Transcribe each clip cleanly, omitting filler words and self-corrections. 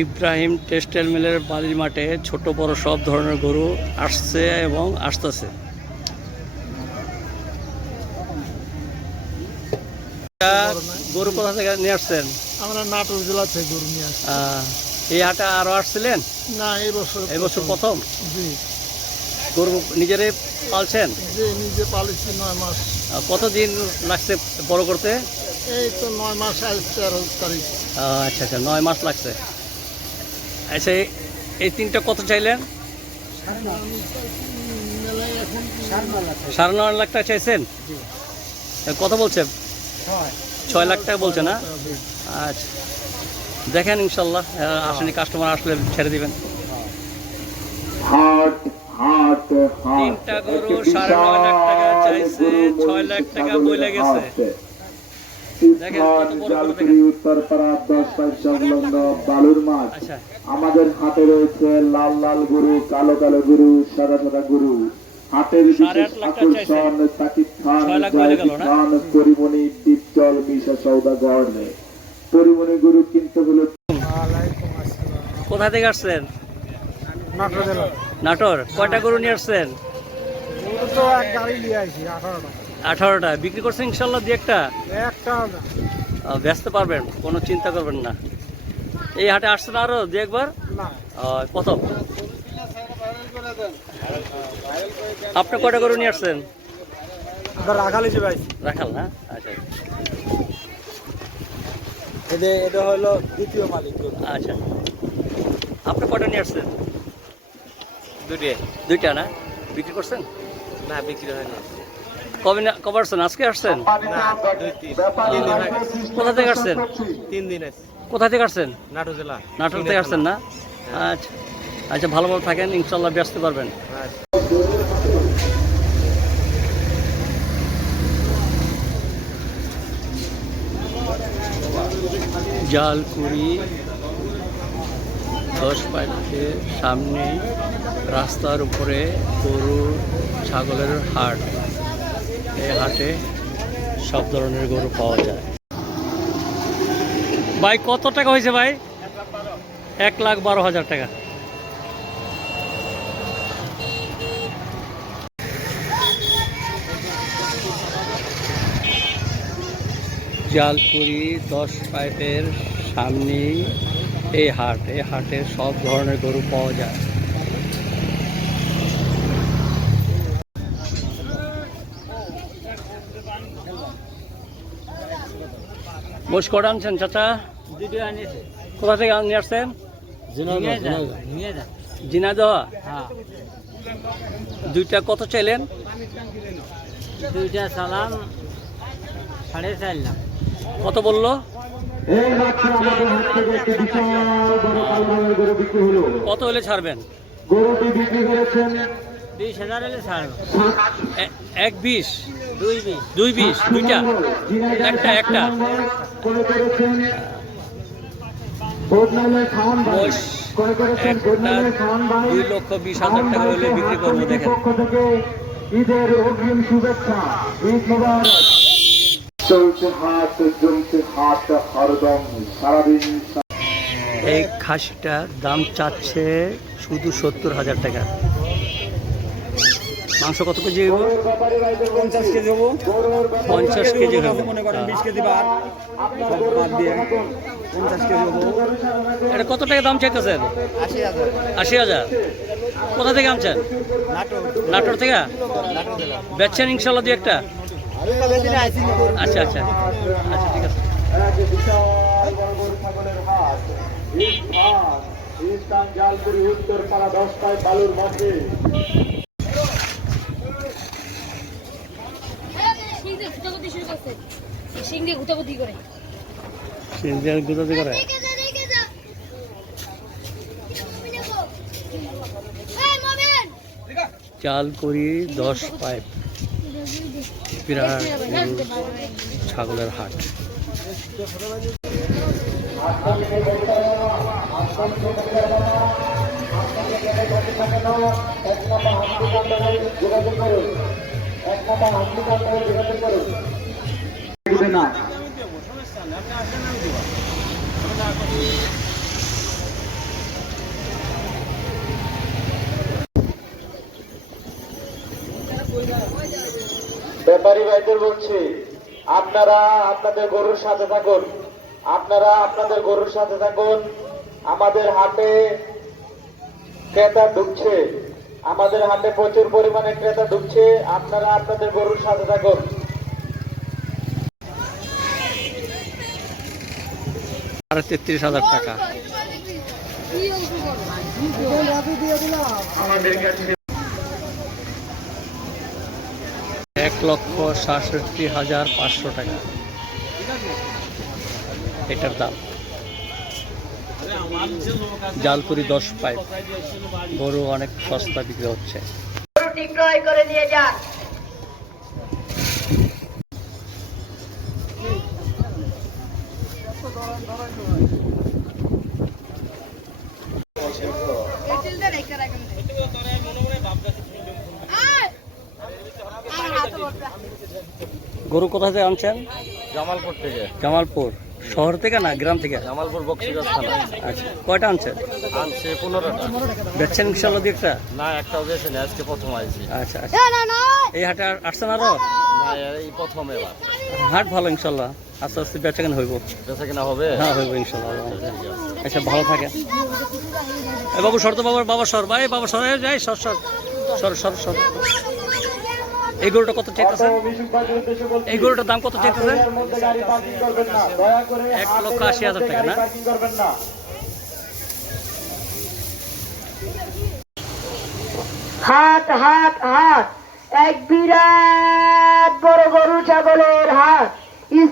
Ibrahim textile মিলের বালির মাঠে ছোট বড় সব ধরনের গরু আসছে এবং আসতেছে। গরু কোথা থেকে নিয়ে আসছেন? আমরা নাটোর জেলা থেকে গরু নিয়ে আসছি। এই হাটে আরো আসছিলেন? না, এই বছর প্রথম। জি। গরু নিজেরাই পালছেন? জি, নিজে পালিছি 9 মাস। কতদিন লাগছে বড় করতে? এই তো 9 মাস, আজ 13 তারিখ। আচ্ছা আচ্ছা, 9 মাস লাগছে। আচ্ছা, এই তিনটা কত চাইলেন? 9.5 লাখ টাকা চাইছেন? কত বলছেন? 6 লাখ টাকা বলছে না? আচ্ছা, দেখেন ইনশাল্লাহ আসলে কাস্টমার আসলে ছেড়ে দিবেন। তিনটা গরু 9.5 লাখ টাকা চাইছে, 6 লাখ টাকা বলে গেছে। আমাদের হাতে রয়েছে লাল লাল গরু, কালো কালো গরু, সাদা সাদা গরু। হাটের বিশেষ আকর্ষণ সাকিব খান, খান, পরিমণি, ডিপজল, মিশা সৌদাগর। পরিমণি গরু কিনতে হলো। কোথা থেকে আসছেন? নাটোর জেলা। নাটোর। কয়টা গরু নিয়ে আসছেন? তো এক গাড়ি নিয়ে আসি, 18টা। 18টা বিক্রি করছেন ইনশাল্লাহ? দুই একটা বেচতে পারবেন, কোনো চিন্তা করবেন না। এই হাটে আসছেন আরো দু একবার? প্রথম। আপনি কয়টা গরু নিয়ে আসছেন? রাখাল না? আচ্ছা, এটা হলো দ্বিতীয় মালিক। আচ্ছা, আপনি কয়টা নিয়ে আসছেন? দুইটা না? বিক্রি করছেন? না, বিক্রি হয় না। কবে আসছেন? আজকে আসছেন? কোথা থেকে আসছেন? 3 দিন। কোথা থেকে আসছেন? নাটোর জেলা। নাটোর থেকে আসছেন না? আচ্ছা আচ্ছা, ভালো ভালো থাকেন, ইনশাল্লাহ বেচতে পারবেন। জালকুড়ি 10 পাইলের সামনে রাস্তার উপরে গরু ছাগলের হাট। এই হাটে সব ধরনের গরু পাওয়া যায়। ভাই কত টাকা হয়েছে ভাই? 1,12,000 টাকা। জালকুড়ি 10 পাইপের সামনে এই হাট। এই হাটে সব ধরনের গরু পাওয়া যায়। মোষ কটা আনছেন চাচা? কোথা থেকে নিয়ে আসছেন? ঝিনাইদহ। দুইটা কত চাইলেন? দুইটা সালাম 4.5 লাখ। কত বললো? কত হলে ছাড়বেন? 20,000 হলে ছাড়ব। 1.20? 2.20? 2.20? দুইটা? একটা মোষ একটা 2,20,000 টাকা হলে বিক্রি করবো। দেখেন ঈদের অগ্রিম শুভেচ্ছা, ঈদ মোবারক। চলছে হাট, জমছে হাট হরদম সারাদিন। এই খাসিটা দাম চাচ্ছে শুধু 70,000 টাকা। মাংস কত কেজি হইব? 50 কেজি হবো। 50 কেজি হবে। মনে করেন 20 কেজি বাদ দিয়ে 50 কেজি হবো। এটা কত টাকা দাম চাইতেছেন? 80,000। কোথা থেকে আনছেন? নাটোর থেকে। বেচছেন ইনশাল্লাহ দুই একটা? আচ্ছা আচ্ছা আচ্ছা, ঠিক আছে। জালকুড়ি উত্তরপাড়া 10টায় বালুর মাঠে। জালকুড়ি 10 পাইপ বিরাট ছাগলের হাট। যোগাযোগ করুন। দিবে না। ব্যাপারী ভাইদের বলছি, আপনারা আপনাদের গরুর সাথে থাকুন, আপনারা আপনাদের গরুর সাথে থাকুন। আমাদের হাটে ক্রেতা ঢুকছে, আমাদের হাটে প্রচুর পরিমাণে ক্রেতা ঢুকছে, আপনারা আপনাদের গরুর সাথে থাকুন। 33,000 টাকা। আমাদের কাছে 1,67,500 টাকা এটার দাম। জালকুড়ি 10 পাইপ, গরু অনেক সস্তা বিক্রি হচ্ছে। ক্রয় করে নিয়ে যান। গরু কোথা থেকে আনছেন? জামালপুর থেকে। জামালপুর শহর থেকে না গ্রাম থেকে? জামালপুর বক্সিগঞ্জ থানা। আচ্ছা, কয়টা আনছেন? আনছে 15টা। বেচছেন ইনশাল্লাহ দুই একটা? না, একটাও বেছে না, আজকে প্রথম আইছি। আচ্ছা আচ্ছা, এই হাটে আসছেন আরো? না, এই প্রথম এবার। হাট ভালো ইনশাল্লাহ, আস্তে আস্তে বেচা কেন হইব। বেচা কিনা হবে? হ্যাঁ হইব ইনশাল্লাহ। আচ্ছা, ভালো থাকেন। এ বাবু সর তো, বাবা সর, ভাই বাবা সর, যাই সর সর সর সর সর। এই গরুটা কত চাইতেছেন? এই গরুটার দাম কত চাইতেছেন? 1,80,000 টাকা না? হাট হাট হাট, এক বিরাট বড় গরু ছাগলের হাট।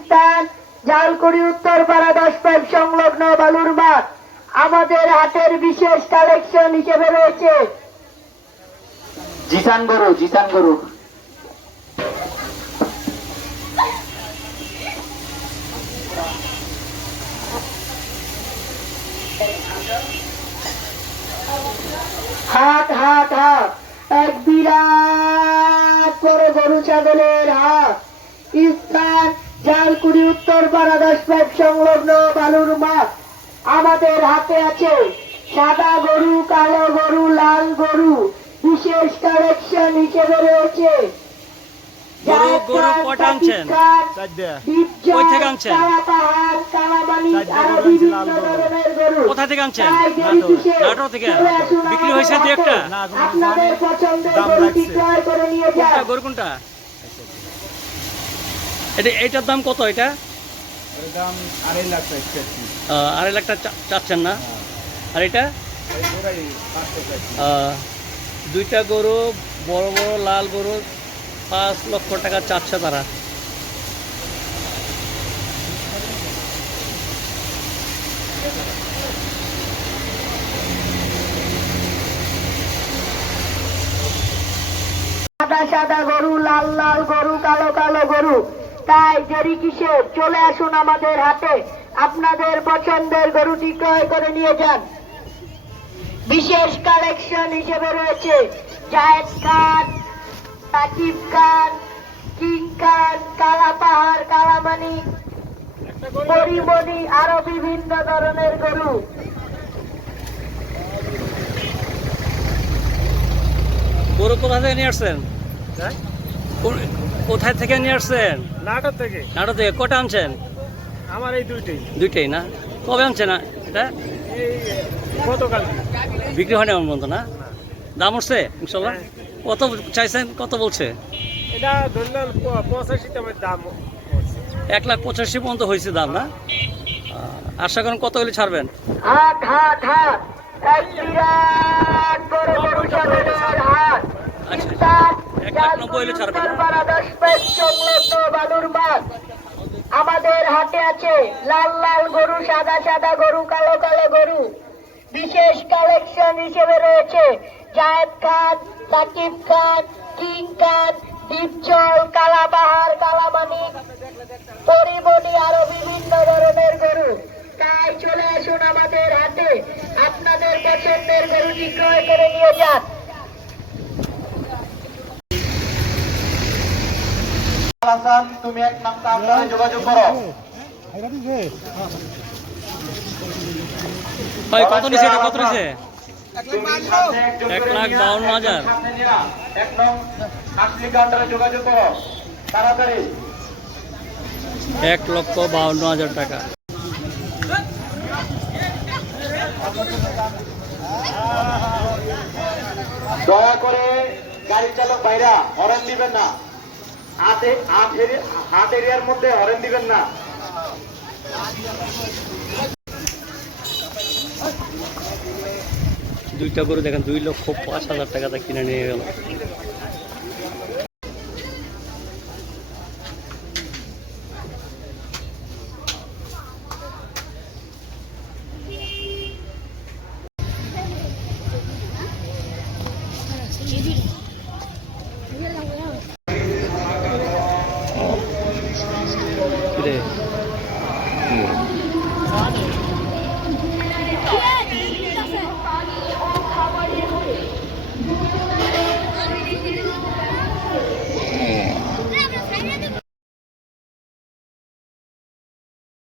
স্থান জালকুড়ি উত্তরপাড়া 10 পাইপ সংলগ্ন বালুর মাঠ। আমাদের হাটের বিশেষ কালেকশন হিসেবে রয়েছে জিসান গরু, জিসান গরু। হাট হাট হাট, এক বিরাট বড় গরু ছাগলের হাট। স্থান জালকুড়ি উত্তরপাড়া 10 পাইপ সংলগ্ন বালুর মাঠ। আমাদের হাতে আছে সাদা গরু, কালো গরু, লাল গরু। বিশেষ কালেকশন হিসেবে রয়েছে গরু কয়টা আনছেন? কই থেকে আনছেন? কোথা থেকে আনছেন? নাটোর থেকে। বিক্রি হয়েছে দু একটা? আপনাদের পছন্দের গরু ক্রয় করে নিয়ে যান। কোনটা গরু কোনটা? এইটার দাম কত? এটা দাম 2.5 লাখ টাকা। 2.5 লাখ টাকা চাচ্ছেন না? আর এটা দুইটা গরু, বড় বড় লাল গরু, 5 লক্ষ টাকা চাচ্ছে তারা। সাদা সাদা গরু, লাল লাল গরু, কালো কালো গরু। তাই দেরি কিসের? চলে আসুন আমাদের হাটে, আপনাদের পছন্দের গরুটি ক্রয় করে নিয়ে যান। বিশেষ কালেকশন হিসেবে রয়েছে জায়েদ খান, সাকিব খান, কিং খান, কালা পাহাড়, কালামানি, পরিমণি, আরো বিভিন্ন ধরনের গরু। গরু কোথা থেকে নিয়ে আসছেন? কোথায় থেকে নিয়ে আসছেন? নাটোর থেকে। নাটোর থেকে। কটা আনছেন? আমার এই দুইটাই না? কবে আনছেন এটা? এই গতকাল। বিক্রি হয়নি এমন পর্যন্ত না? দাম উঠছে ইনশাল্লাহ? কত চাইছেন, কত বলছে? এটা ধরলাম 85 দাম। 1,85,000 পর্যন্ত হয়েছে দাম না? আশা করেন কত হলে ছাড়বেন? হাট হাট হাট, এক বিরাট বড় গরু ছাগলের হাট। আচ্ছা, 1,90,000 হলে ছাড়বেন না? উত্তরপাড়া 10 পাইপ সংলগ্ন বালুর মাঠ। আমাদের হাটে আছে লাল লাল গরু, সাদা সাদা গরু, কালো কালো গরু। বিশেষ কালেকশন হিসেবে রয়েছে জায়েদ খান, সাকিব খান, কিং খান, ডিপজল, কালাবাহার, কালামানিক, পরিমণি, আরো বিভিন্ন ধরনের গরু। তাই চলে আসুন আমাদের হাটে, আপনাদের পছন্দের গরুটি ক্রয় করে নিয়ে যান। হাসান তুমি এক নাম আপনারা যোগাযোগ করো। ভাই কত নিছে এটা, কত নিছে? তুমি সামনে একজন 1,52,000 সামনে নিরা এক নং আসলি কাউন্টারে যোগাযোগ করো তাড়াতাড়ি। 1,52,000 টাকা। দয়া করে গাড়ি চালক ভাইরা হরেন দিবেন না, হাট এরিয়ার মধ্যে হরেন দিবেন না। দুইটা গরু দেখেন 2,05,000 টাকা কিনে নিয়ে গেল।